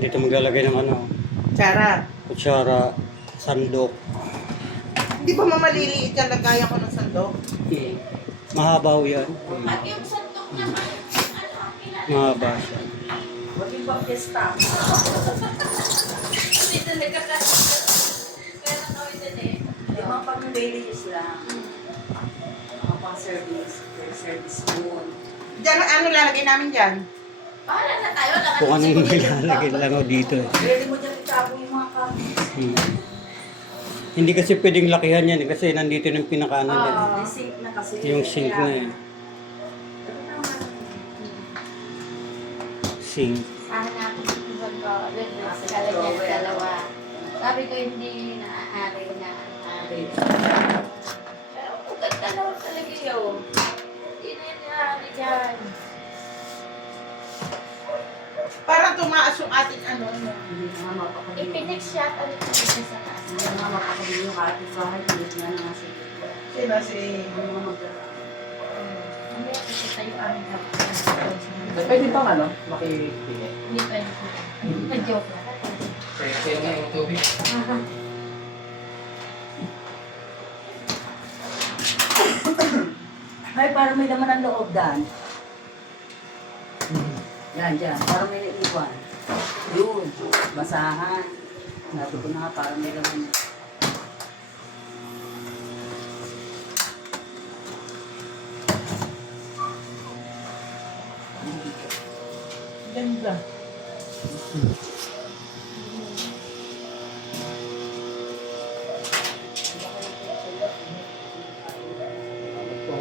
Dito maglalagay ng ano, Tsara. kutsara, sandok. Hindi ba mamaliliit yan? Lagayan ko ng sandok. Mahaba ho yan. Pag yung sandok naman, ano ang pinag- Mahaba siya. Wag yung bang pesta. Hindi talaga kasi. Kaya kami din eh. Yung mga pang-daily use lang. Mga pang-service, service spoon. Diyan, ano lalagay namin dyan? Bahala na tayo. Kung anong nilalagay lang ho dito. Pwede mo dyan itago yung mga cabinets. Hindi kasi pwedeng lakihan yan kasi nandito yung pinakaano yan. May sink na kasi. Yung sink na eh. Ito naman. Sink. Hahanapin ko yung doon sa lalagyan ng dalawa. Sabi ko hindi naaari na. Pero kung ganda naman talaga yun. Hindi na yun naaari dyan. Parang tumaas yung ating ano. Hindi na nga mapakabili. Ipinex siya at ano sa taas. Hindi na nga mapakabili yung kapit bahay. Hindi na nga sige. Sino si... Ano nga magdala. Mamaya kasi tayo aming Pwede bang ano, makipili? Hindi pa yun. Na-joke na. Sa'yo nga yung tubig. Ay, parang may laman ang loob, Dan. Yan, dyan. Parang may naiwan. Yun. Basahan. Sabi ko na nga, parang may laman. Ganda.